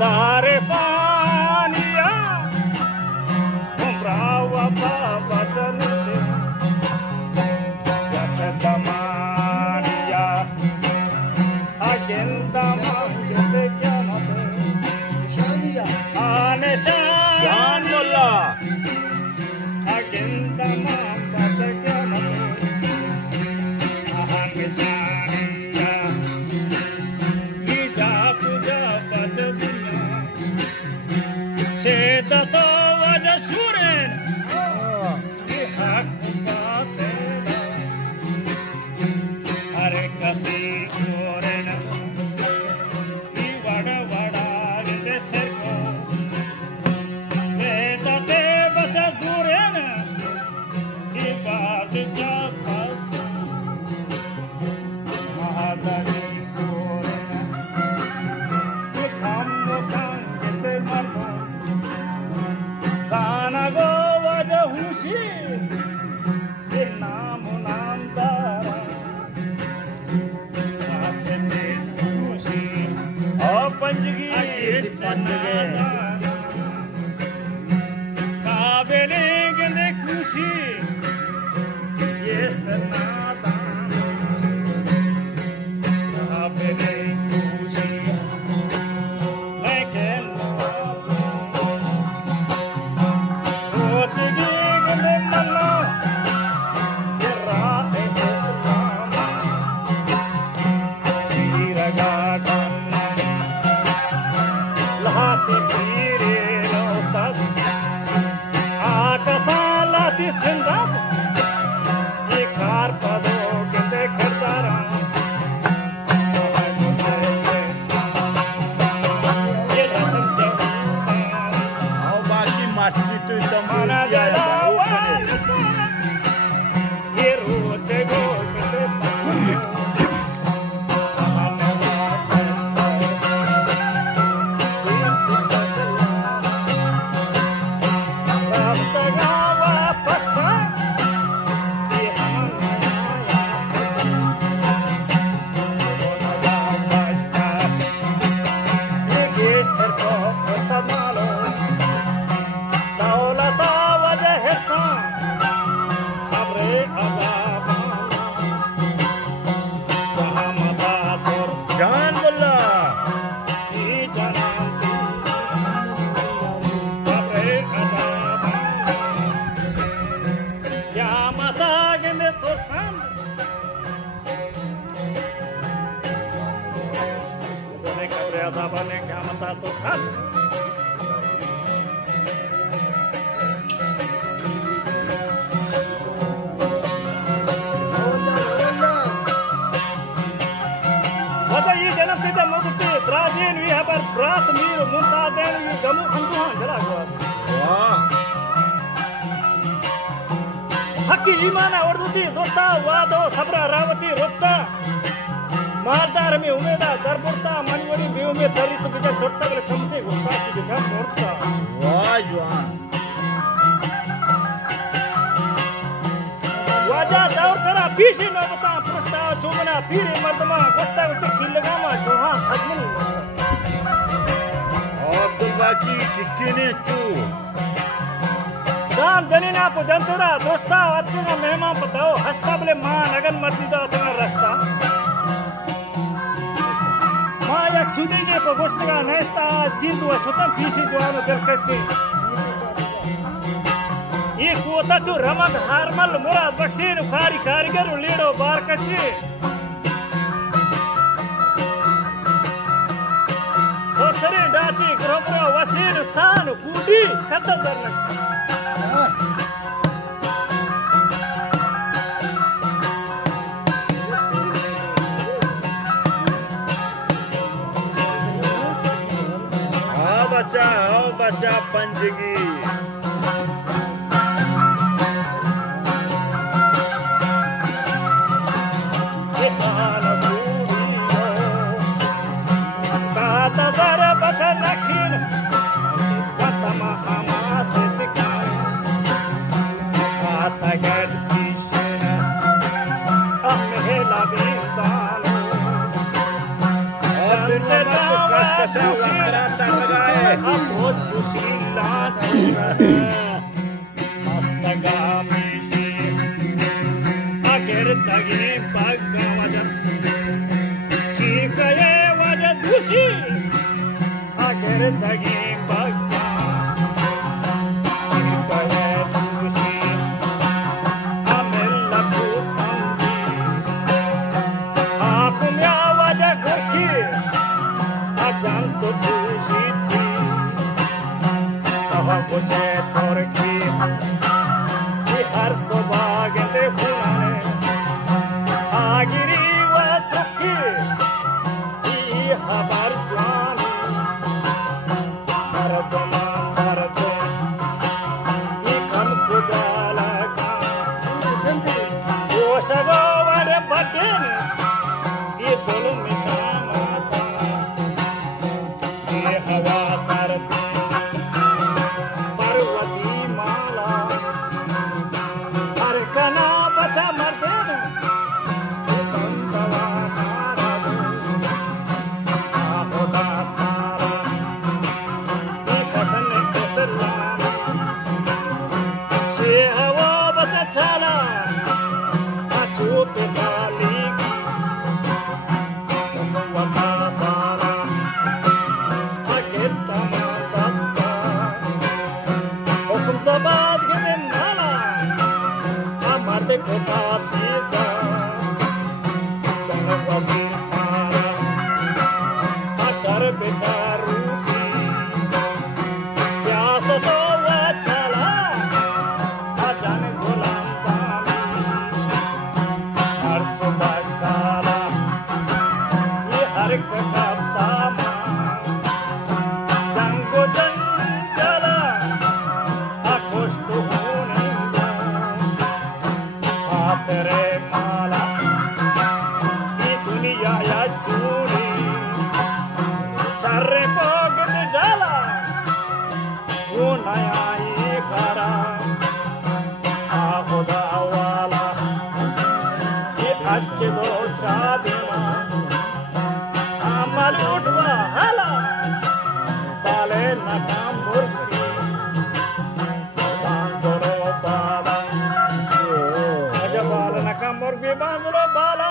Dare pania, brava baba chanete, yata mania, agenda mate kyanate, shania, ane shania, agenda mate kyanate, ane shania, ija puja bacha. Sheta to vaja shuren, ye hakku paatena, hare kasi korena, ye vada vada gete serko, sheta te vaja shuren, ye baat chapa, mahadari korena, ye kammo kan gete marmo. Kana go vaja hushi, ye naam dara, asne hushi, panjgi panjgi, kabele gende kushi, nada, kabele kushi, leken. Hakki imana orduti zosta wado sabra ravati rotta mardar me umeda darburta manwari beume tarit bija chotta gale kamte gosta ki dikha morta wah jwan waja daur kara bishi no bata prasta chomana pire mardama gosta gosta kilgama joha ajmul Abdul Baki kikkine chu दाम जनीना को जनतरा दोस्ता अतना मेहमान बताओ हस्ताबले मां नगन मर्दिदा अतना रास्ता मां एक सुदीने को गोश्तगा नेस्ता चीज व स्वतः पीसी जवानो करकसे ये कोता जो रमद हारमल मुराद बख्शीन खारी कारीगर लीडो बार कसे सोसरे डाची ग्रोग्रो वसीन थान कूडी कत दरन आओ बच्चा पंजगी Kasih अंदर लगाए अब वो सुशीला मस्तगामीशी अगर तगे पग्गा वजन शिकये वजन दुशी अगर तगे पग्गा शिकये दुशी अमेला पुस्तंगी आकुम्या वजन घरकी अजान तो दुशी थी तवा कुशे तोरकी हर सौभाग्य हुनाने आगिरी व सुखी हमार जानी मर्दमा मर्द कम कुजाला का वो सबो वर बटन ये दोनों मिशामाता ये हवा सरदी पर्वती माला कना बचा मरते बंदवा तारा आहोदा तारा कसन कसला से हवा बचा छाला चूप ताली वता तारा आगे तमा बस्ता हुक्म सबाद के दिन नाला मर्द को पापीसा चंगवती तारा अशर बेचारूसी सियासतो वचला अजन गुलाम पानी हर चुबकाला ये हर कतामा जंगो जंजला अखुश तो तेरे माला ये दुनिया या चूड़ी शर्रे को गिर जाला वो नया ये खरा आखुदा वाला ये अच्छे वो शादिमा अमल उठवा हाला बाले नकाम मुर्गी बांधरो बाला मुर्गी बांधलो बाला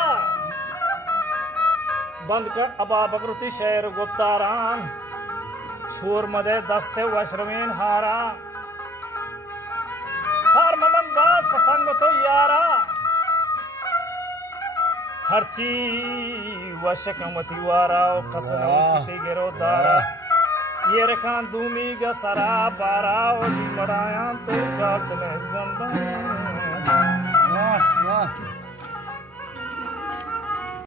बंद कर अबा बकरुती शेर गुप्तारान शूर मध्ये दस्ते वश्रमीन हारा हर ममन बास पसंग तो यारा हरची वशकमती वारा कसन उस्ती गिरो दारा ये रखान दूमी गा सरा बारा ओ जिमड़ाया तो गाच में बंदा